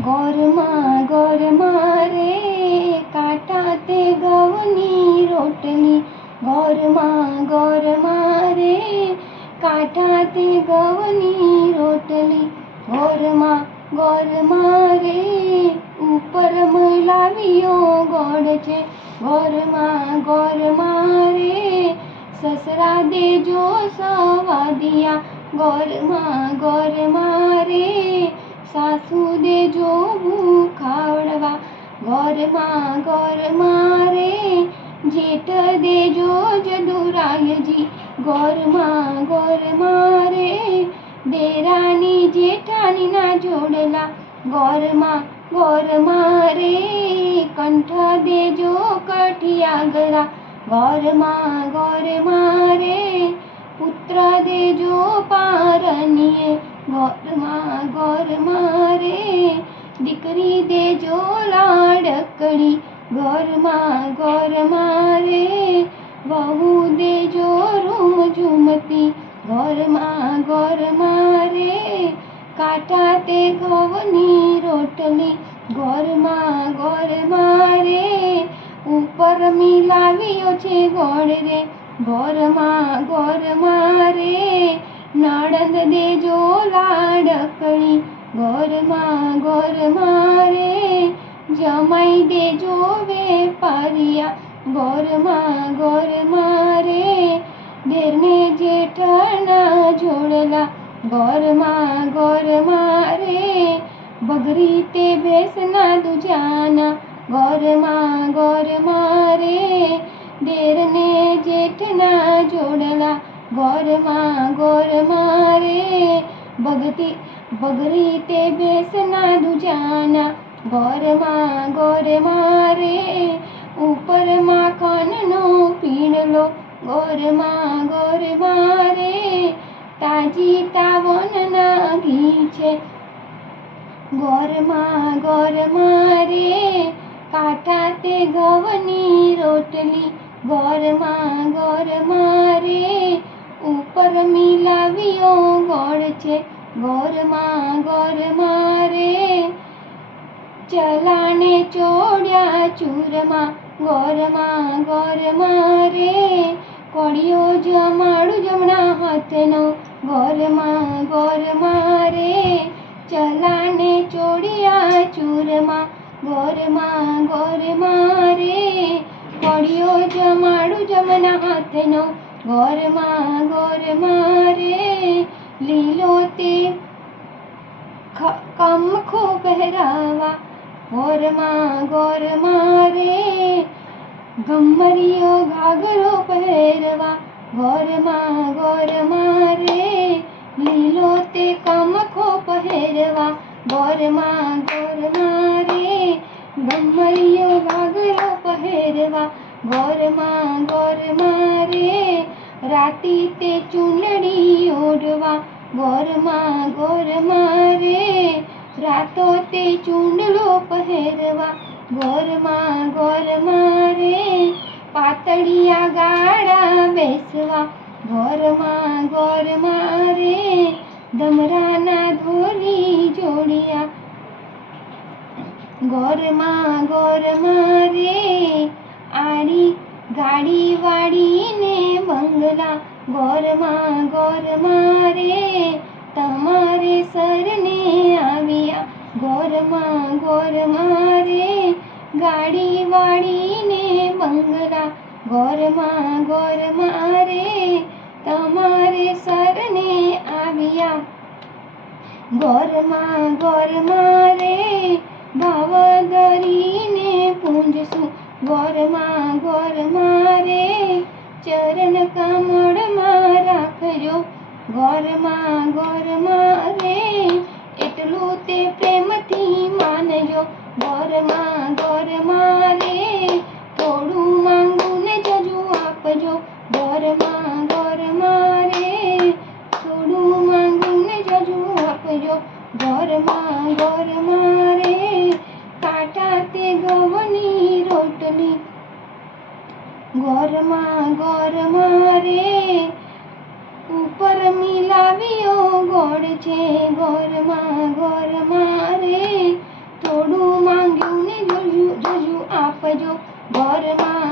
ગોરમાં રે કાંઠા તે ઘઉંની રોટલી, ગોરમાં રે કાંઠા તે ઘઉંની રોટલી, ગોરમાં રે ઉપર મલાવીઓ ગોળ છે, ગોરમાં રે સસરા દેજો સવાદિયા, ગોરમાં રે સાસુ દેજો ભૂખાવડવા, ગોરમાં રે જેઠ દેજો જદુરાયજી, ગોરમાં રે દેરાની જેઠાની ના જોડલા, ગોરમાં રે કંઠ દેજો કઠિયાગરા, ગોરમાં રે પુત્ર દેજો પારણીએ, ગોરમાં રે દીકરી દેજો લાડકડી, ગોરમાં રે વહુ દેજો રૂમ ઝુમતી, ગોરમાં રે કાંઠા તે ઘઉંની રોટલી, ગોરમાં રે ઉપર મિલાવ્યો છે ગોળ રે, ગોરમાં રે નણંદ દેજો લાડકડી, ગોરમાં રે જમાઈ દેજો વેપારિયા, ગોરમાં રે દેરને જેઠના જોડલા, ગોરમાં રે બગરી તે ભેંસના દુજાના, ગોરમાં રે દેરને જેઠના જોડલા, ગોરમાં રે બગરી તે ભેંસના દુજાના, ગોરમાં રે ઉપર માખણનો પીણલો, ગોરમાં રે તાજી તાવનના ઘી છે, ગોરમાં રે કાંઠા તે ઘઉંની રોટલી, ગોરમાં રે ઉપર મિલાવ્યો ગોળ છે, ગોરમાં રે ચલાણે ચોડ્યા ચૂરમાં, ગોરમાં રે કોળિયો જમાડું જમણા હાથનો, ગોરમાં રે ચલાણે ચોડ્યા ચૂરમાં, ગોરમાં રે કોળિયો જમાડું જમણા હાથનો, ગોરમાં રે લીલો તે કમખો પહેરાવા, ગોરમાં રે ગમરિયો ઘાઘરો પહેરવા, ગોરમાં રે લીલો તે કમખો પહેરવા, ગોરમાં રે ગમરિયો ઘાઘરો પહેરવા, ગોરમાં રે રાતી તે ચૂંદડી ઓઢવા, ગોરમાં રે રાતો તે ચૂંડલો પહેરવા, ગોરમાં રે પાતળિયા ગાડા બેસવા, ગોરમાં રે દમરાના ધોરી જોડિયા, ગોરમાં રે આડી ગાડી વાળીને બંગલા, ગોરમાં રે તમારે સરને આવ્યા, ગોરમાં રે ગાડી વાળીને બંગલા, ગોરમાં રે તમારે સરને આવ્યા, ગોરમાં રે ભાવ ધરીને પૂંજશું, ગોરમાં રે ચરણ કમળમાં રાખજો, ગોરમાં રે એટલું તે પ્રેમથી માનજો, ગોરમાં રે થોડું માંગું ને જજુ આપજો, ગોરમાં રે થોડું માંગું ને જજુ આપજો, ગોરમાં રે કાંઠા તે ઘઉંની રોટલી, ગોરમાં રે ઉપર મિલાવ્યો ગોળ છે, ગોરમાં રે કરજો. ઘરમાં